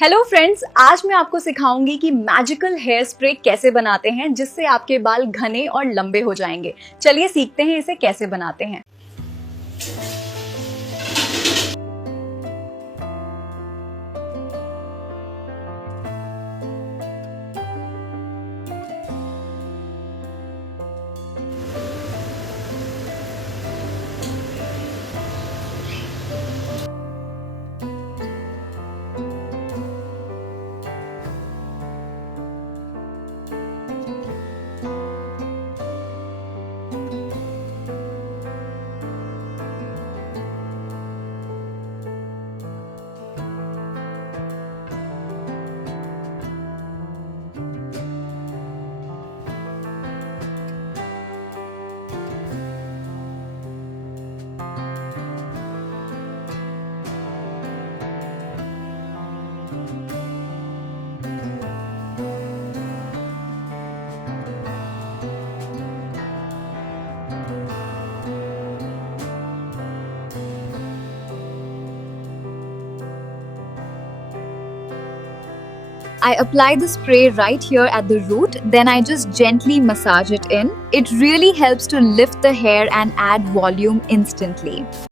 Hello friends, आज मैं आपको सिखाऊंगी कि मैजिकल हेयर स्प्रे कैसे बनाते हैं जिससे आपके बाल घने और लंबे हो जाएंगे। चलिए सीखते हैं इसे कैसे बनाते हैं। I apply the spray right here at the root, then I just gently massage it in. It really helps to lift the hair and add volume instantly.